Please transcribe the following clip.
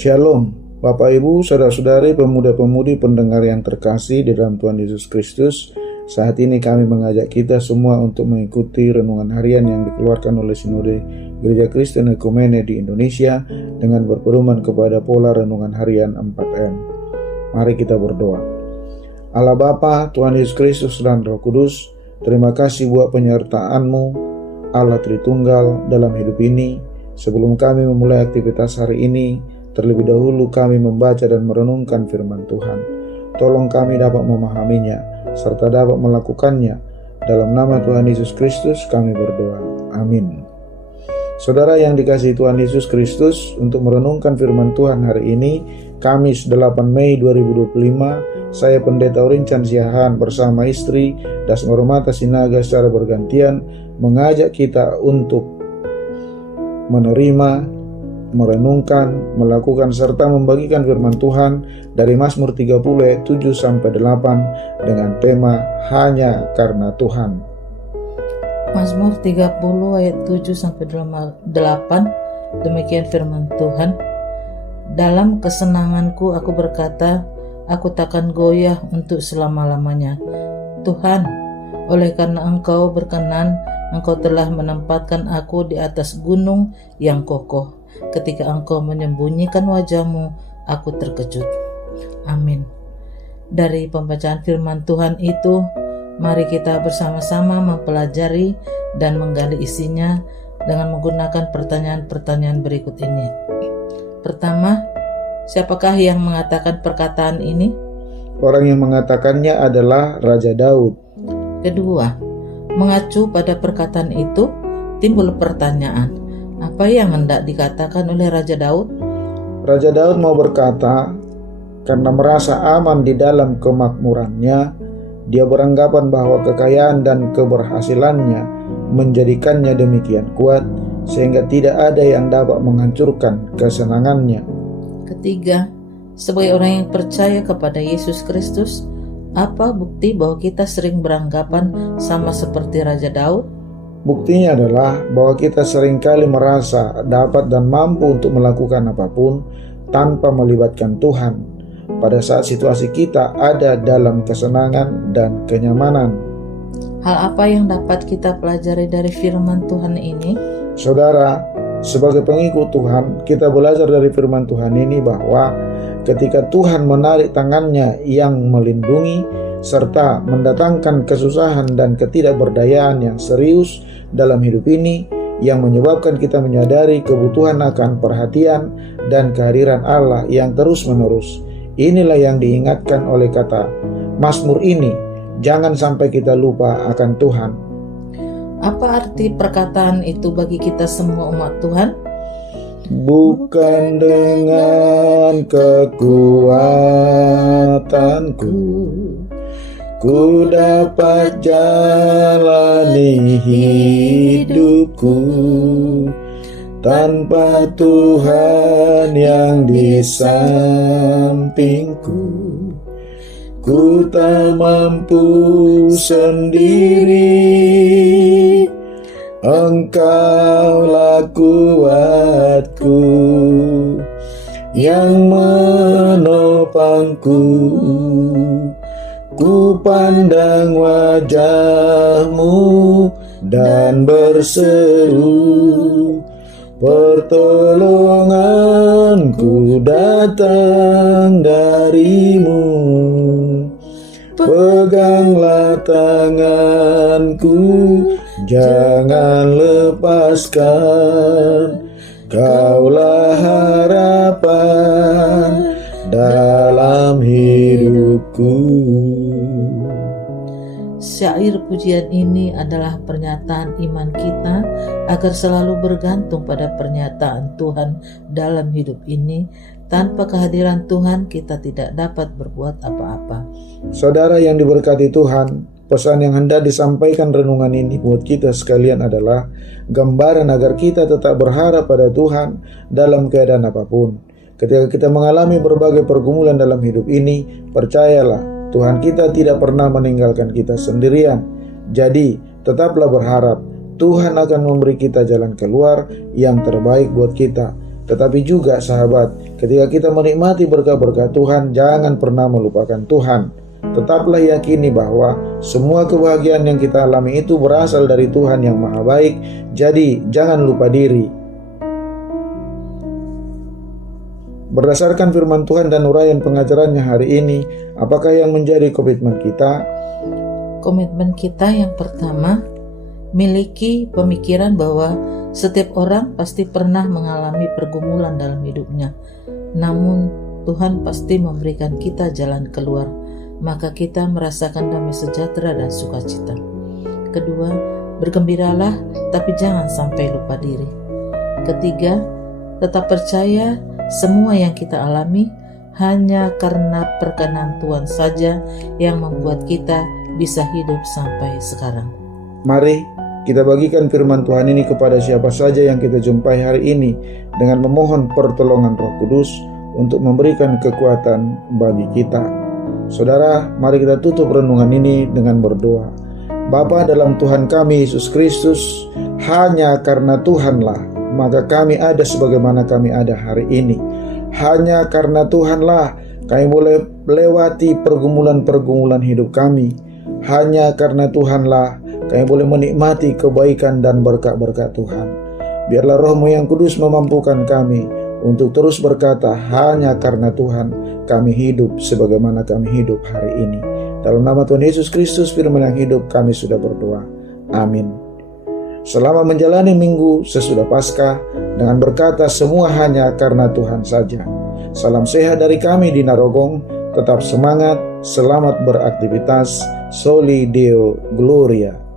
Shalom, Bapak Ibu, Saudara-saudari, pemuda-pemudi pendengar yang terkasih di dalam Tuhan Yesus Kristus. Saat ini kami mengajak kita semua untuk mengikuti renungan harian yang dikeluarkan oleh Sinode Gereja Kristen Ekumene di Indonesia dengan berpedoman kepada pola renungan harian 4M. Mari kita berdoa. Allah Bapa, Tuhan Yesus Kristus dan Roh Kudus, terima kasih buat penyertaan-Mu, Allah Tritunggal dalam hidup ini. Sebelum kami memulai aktivitas hari ini, terlebih dahulu kami membaca dan merenungkan firman Tuhan. Tolong kami dapat memahaminya, serta dapat melakukannya. Dalam nama Tuhan Yesus Kristus kami berdoa. Amin. Saudara yang dikasihi Tuhan Yesus Kristus, untuk merenungkan firman Tuhan hari ini, Kamis 8 Mei 2025, saya Pendeta Orincan Siahaan bersama istri Dasmoromata Sinaga secara bergantian mengajak kita untuk menerima, merenungkan, melakukan serta membagikan firman Tuhan dari Mazmur 30 ayat 7-8 dengan tema Hanya Karena Tuhan. Mazmur 30 ayat 7-8, demikian firman Tuhan. Dalam kesenanganku aku berkata, aku takkan goyah untuk selama-lamanya. Tuhan, oleh karena Engkau berkenan, Engkau telah menempatkan aku di atas gunung yang kokoh. Ketika Engkau menyembunyikan wajah-Mu, aku terkejut. Amin. Dari pembacaan firman Tuhan itu, mari kita bersama-sama mempelajari dan menggali isinya dengan menggunakan pertanyaan-pertanyaan berikut ini. Pertama, siapakah yang mengatakan perkataan ini? Orang yang mengatakannya adalah Raja Daud. Kedua, mengacu pada perkataan itu, timbul pertanyaan, apa yang hendak dikatakan oleh Raja Daud? Raja Daud mau berkata, karena merasa aman di dalam kemakmurannya, dia beranggapan bahwa kekayaan dan keberhasilannya menjadikannya demikian kuat, sehingga tidak ada yang dapat menghancurkan kesenangannya. Ketiga, sebagai orang yang percaya kepada Yesus Kristus, apa bukti bahwa kita sering beranggapan sama seperti Raja Daud? Buktinya adalah bahwa kita seringkali merasa dapat dan mampu untuk melakukan apapun tanpa melibatkan Tuhan pada saat situasi kita ada dalam kesenangan dan kenyamanan. Hal apa yang dapat kita pelajari dari firman Tuhan ini? Saudara, sebagai pengikut Tuhan, kita belajar dari firman Tuhan ini bahwa ketika Tuhan menarik tangannya yang melindungi serta mendatangkan kesusahan dan ketidakberdayaan yang serius dalam hidup ini, yang menyebabkan kita menyadari kebutuhan akan perhatian dan kehadiran Allah yang terus-menerus. Inilah yang diingatkan oleh kata Mazmur ini, jangan sampai kita lupa akan Tuhan. Apa arti perkataan itu bagi kita semua umat Tuhan? Bukan dengan kekuatanku ku dapat jalani hidupku, tanpa Tuhan yang di sampingku ku tak mampu sendiri. Engkaulah kuatku yang menopangku. Ku pandang wajah-Mu dan berseru, pertolonganku datang dari-Mu. Peganglah tanganku, jangan lepaskan, Kaulah harapan dalam hidupku. Syair pujian ini adalah pernyataan iman kita agar selalu bergantung pada pernyataan Tuhan dalam hidup ini. Tanpa kehadiran Tuhan kita tidak dapat berbuat apa-apa. Saudara yang diberkati Tuhan, pesan yang hendak disampaikan renungan ini buat kita sekalian adalah gambaran agar kita tetap berharap pada Tuhan dalam keadaan apapun. Ketika kita mengalami berbagai pergumulan dalam hidup ini, percayalah, Tuhan kita tidak pernah meninggalkan kita sendirian. Jadi, tetaplah berharap Tuhan akan memberi kita jalan keluar yang terbaik buat kita. Tetapi juga sahabat, ketika kita menikmati berkat-berkat Tuhan, jangan pernah melupakan Tuhan. Tetaplah yakini bahwa semua kebahagiaan yang kita alami itu berasal dari Tuhan yang Maha Baik. Jadi jangan lupa diri. Berdasarkan firman Tuhan dan uraian pengajarannya hari ini, apakah yang menjadi komitmen kita? Komitmen kita yang pertama, miliki pemikiran bahwa setiap orang pasti pernah mengalami pergumulan dalam hidupnya. Namun Tuhan pasti memberikan kita jalan keluar, maka kita merasakan damai sejahtera dan sukacita. Kedua, bergembiralah tapi jangan sampai lupa diri. Ketiga, tetap percaya semua yang kita alami hanya karena perkenan Tuhan saja yang membuat kita bisa hidup sampai sekarang. Mari kita bagikan firman Tuhan ini kepada siapa saja yang kita jumpai hari ini dengan memohon pertolongan Roh Kudus untuk memberikan kekuatan bagi kita. Saudara, mari kita tutup renungan ini dengan berdoa. Bapa dalam Tuhan kami Yesus Kristus, hanya karena Tuhanlah maka kami ada sebagaimana kami ada hari ini. Hanya karena Tuhanlah kami boleh melewati pergumulan-pergumulan hidup kami. Hanya karena Tuhanlah kami boleh menikmati kebaikan dan berkat-berkat Tuhan. Biarlah Roh-Mu yang kudus memampukan kami untuk terus berkata, hanya karena Tuhan kami hidup sebagaimana kami hidup hari ini. Dalam nama Tuhan Yesus Kristus, firman yang hidup, kami sudah berdoa. Amin. Selama menjalani minggu sesudah Paskah, dengan berkata semua hanya karena Tuhan saja. Salam sehat dari kami di Narogong. Tetap semangat, selamat beraktivitas. Soli Deo Gloria.